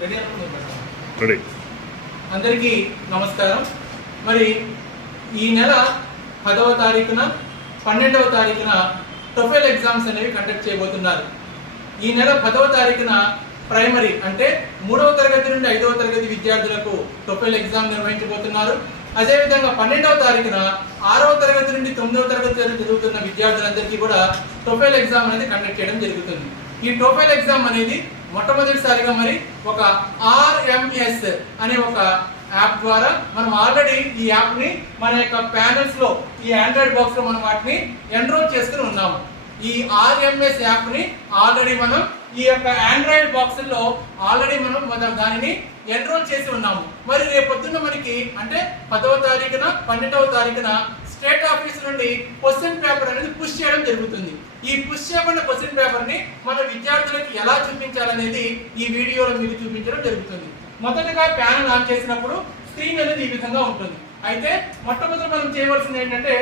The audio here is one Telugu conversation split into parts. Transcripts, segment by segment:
రెడీ. అందరికీ నమస్కారం. మరి ఈ నెల 10వ తారీఖున 12వ తారీఖున టోఫెల్ ఎగ్జామ్స్ అనేవి కండక్ట్ చేయబోతున్నారు. ఈ నెల 10వ తారీఖున ప్రైమరీ అంటే 3వ తరగతి నుండి 5వ తరగతి విద్యార్థులకు టోఫెల్ ఎగ్జామ్ నిర్వహించబోతున్నారు. అదేవిధంగా 12వ తారీఖున 6వ తరగతి నుండి 9వ తరగతి చదువుతున్న విద్యార్థులందరికీ కూడా టోఫెల్ ఎగ్జామ్ అనేది కండక్ట్ చేయడం జరుగుతుంది. ఈ టోఫెల్ ఎగ్జామ్ అనేది మొట్టమొదటిసారిగా మరి ఒక RMS అనే ఒక యాప్ ద్వారా మనం ఆల్రెడీ ఈ యాప్ ని మన యొక్క ప్యానల్స్ లో ఈ ఆండ్రాయిడ్ బాక్స్ లో మనం వాటిని ఎన్రోల్ చేసుకుని ఉన్నాము. ఈ RMS యాప్ ని ఆల్రెడీ మనం ఈ యొక్క ఆండ్రాయిడ్ బాక్స్ లో ఆల్రెడీ మనం దానిని ఎన్రోల్ చేసి ఉన్నాము. మరి రేపొద్దున మనకి అంటే 10వ తారీఖున 12వ తారీఖున స్టేట్ ఆఫీస్ నుండి క్వశ్చన్ పేపర్ అనేది పుష్ చేయడం జరుగుతుంది. ఈ పుష్ చేయబడిన క్వశ్చన్ పేపర్ ని మన విద్యార్థులకు ఎలా చూపించాలనేది ఈ వీడియోలో మీకు చూపించడం జరుగుతుంది. మొదటగా ప్యానల్ ఆన్ చేసినప్పుడు స్క్రీన్ అనేది ఈ విధంగా ఉంటుంది. అయితే మొట్టమొదటి మనం చేయవలసింది ఏంటంటే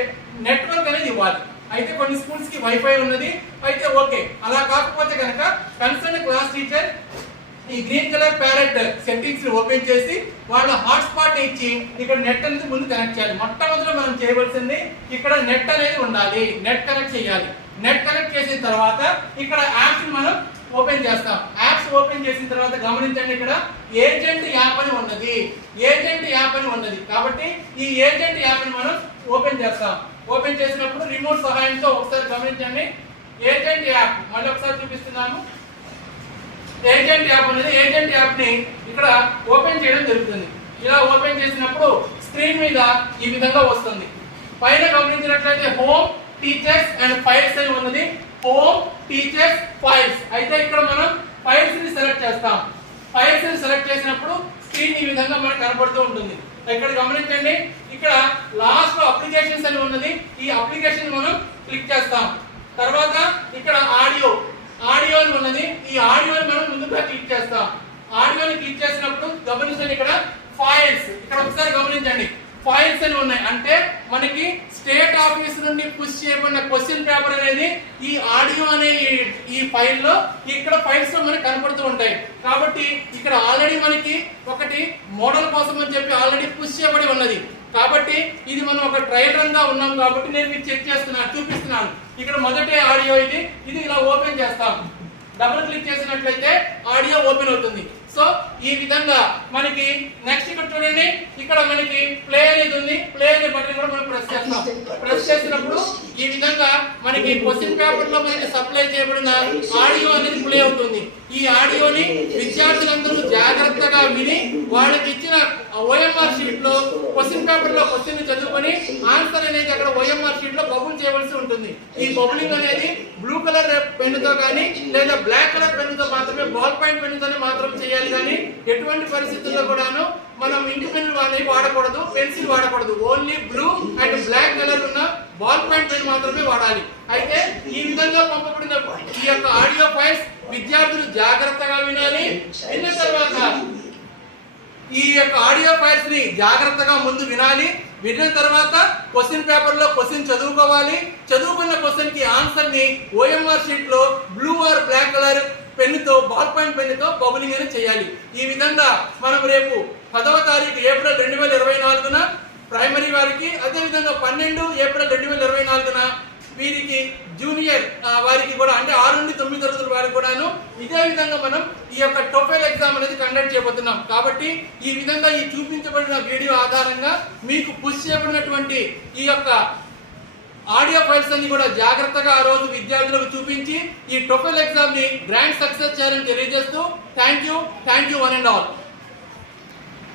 నెట్వర్క్ అనేది ఇవ్వాలి. అయితే కొన్ని స్కూల్స్ కి వైఫై ఉన్నది, అయితే ఓకే. అలా కాకపోతే కనుక కన్సర్న్ క్లాస్ టీచర్ ఈ green colour parrot settings open చేసి వాళ్ళ హాట్స్పాట్ ఇచ్చి ఇక్కడ నెట్ అనేది ముందు కనెక్ట్ చేయాలి. మొట్టమొదటి మనం చేయవలసింది ఇక్కడ నెట్ అనేది ఉండాలి, నెట్ కనెక్ట్ చేయాలి. నెట్ కనెక్ట్ చేసిన తర్వాత ఇక్కడ యాప్స్ మనం ఓపెన్ చేస్తాం. యాప్స్ ఓపెన్ చేసిన తర్వాత గమనించండి, ఇక్కడ ఏజెంట్ యాప్ అని ఉన్నది, ఏజెంట్ యాప్ అని ఉన్నది. కాబట్టి ఈ ఏజెంట్ యాప్ ని మనం ఓపెన్ చేస్తాం. ఓపెన్ చేసినప్పుడు రిమోట్ సహాయంతో ఒకసారి గమనించండి, ఏజెంట్ యాప్ మళ్ళీ ఒకసారి చూపిస్తున్నాము. ఏజెంట్ యాప్ అనేది ఏజెంట్ యాప్ ని ఇక్కడ ఓపెన్ చేయడం జరుగుతుంది. ఇలా ఓపెన్ చేసినప్పుడు స్క్రీన్ మీద ఈ విధంగా వస్తుంది. పైన గమనించినట్లయితే హోమ్ టీచర్స్ అండ్ ఫైల్స్ అని ఉన్నది. Home teachers files. అయితే ఇక్కడ మనం ఫైల్స్ ని సెలెక్ట్ చేస్తాం. ఫైల్స్ ని సెలెక్ట్ చేసినప్పుడు స్క్రీన్ ఈ విధంగా మనకు కనబడుతూ ఉంటుంది. ఇక్కడ గమనించండి, ఇక్కడ లాస్ట్ లో అప్లికేషన్స్ అని ఉన్నది. ఈ అప్లికేషన్ మనం క్లిక్ చేస్తాం. తర్వాత ఇక్కడ ఆడియో అని ఉన్నది. ఈ ఆడియోని మనం ముందుగా క్లిక్ చేస్తాం. ఆడియోని క్లిక్ చేసినప్పుడు గమనించండి, ఇక్కడ ఫైల్స్, ఇక్కడ ఒకసారి గమనించండి, ఫైల్స్ అని ఉన్నాయి. అంటే మనకి స్టేట్ ఆఫీస్ నుండి పుష్ చేయబడిన క్వశ్చన్ పేపర్ అనేది ఈ ఆడియో అనే ఈ ఫైల్లో ఇక్కడ ఫైల్స్ లో మనకి కనపడుతూ ఉంటాయి. కాబట్టి ఇక్కడ ఆల్రెడీ మనకి ఒకటి మోడల్ కోసం అని చెప్పి ఆల్రెడీ పుష్ చేయబడి ఉన్నది. కాబట్టి ఇది మనం ఒక ట్రయల్ రన్ గా ఉన్నాం కాబట్టి నేను మీకు చెక్ చేస్తున్నాను, చూపిస్తున్నాను. ఇక్కడ మొదటి ఆడియో ఇది ఇలా ఓపెన్ చేస్తాం. డబుల్ క్లిక్ చేసినట్లయితే ఆడియో ఓపెన్ అవుతుంది. సో ఈ విధంగా మనకి నెక్స్ట్ ఇక్కడ చూడండి, ఇక్కడ మనకి ప్లే అనేది ఉంది. ప్లే అనే బటన్ కూడా మనం ప్రెస్ చేస్తాం. ప్రెస్ చేసినప్పుడు ఈ విధంగా మనకి క్వశ్చన్ పేపర్ లో మనకి సప్లై చేయబడిన ఆడియో అనేది ప్లే అవుతుంది. ఈ ఆడియోని విద్యార్థులందరూ జాగ్రత్తగా విని వాళ్ళకి ఇచ్చిన OMR షీట్ లో క్వశ్చన్ పేపర్ లో క్వశ్చన్ చదువుకొని ఆన్సర్ అనేది అక్కడ OMR షీట్ లో బబుల్ చేయవలసి ఉంటుంది. ఈ బబులింగ్ అనేది బ్లూ కలర్ పెన్ తో కానీ లేదా బ్లాక్ కలర్ పెన్ తో మాత్రమే, బాల్ పాయింట్ పెన్ తోనే మాత్రం చేయాలి. కానీ ఎటువంటి పరిస్థితుల్లో కూడాను మనం ఇంటి పెన్ అనేవి వాడకూడదు, పెన్సిల్ వాడకూడదు. Only blue and black colour ఉన్న బాల్ పాయింట్ పెన్ మాత్రమే వాడాలి. అయితే ఈ విధంగా పంపబడిన ఈ యొక్క ఆడియో ఫైల్స్ విద్యార్థులు జాగ్రత్తగా వినాలి. విన్న తర్వాత ఈ యొక్క ఆడియో ఫైల్స్ ని జాగ్రత్తగా ముందు వినాలి. విన్న తర్వాత క్వశ్చన్ పేపర్ లో క్వశ్చన్ చదువుకోవాలి. చదువుకున్న క్వశ్చన్ కి ఆన్సర్ ని OMR షీట్ లో బ్లూ ఆర్ బ్లాక్ కలర్ పెన్నుతో, బాల్ పాయింట్ పెన్నుతో బబులింగ్ అనేది చేయాలి. ఈ విధంగా మనం రేపు 10వ తారీఖు ఏప్రిల్ 2024న ప్రైమరీ వారికి, అదేవిధంగా 12 ఏప్రిల్ 2024న వీరికి జూనియర్ వారికి కూడా అంటే 6 నుండి 9 తరగతుల వారికి కూడాను ఇదే విధంగా మనం ఈ యొక్క టోఫెల్ ఎగ్జామ్ అనేది కండక్ట్ చేయబోతున్నాం. కాబట్టి ఈ విధంగా ఈ చూపించబడిన వీడియో ఆధారంగా మీకు పుష్ చేయబడినటువంటి ఈ యొక్క ఆడియో ఫైల్స్ అన్ని కూడా జాగ్రత్తగా ఆ రోజు విద్యార్థులకు చూపించి ఈ టోఫెల్ ఎగ్జామ్ ని గ్రాండ్ సక్సెస్ చేయాలని తెలియజేస్తూ thank you one and all.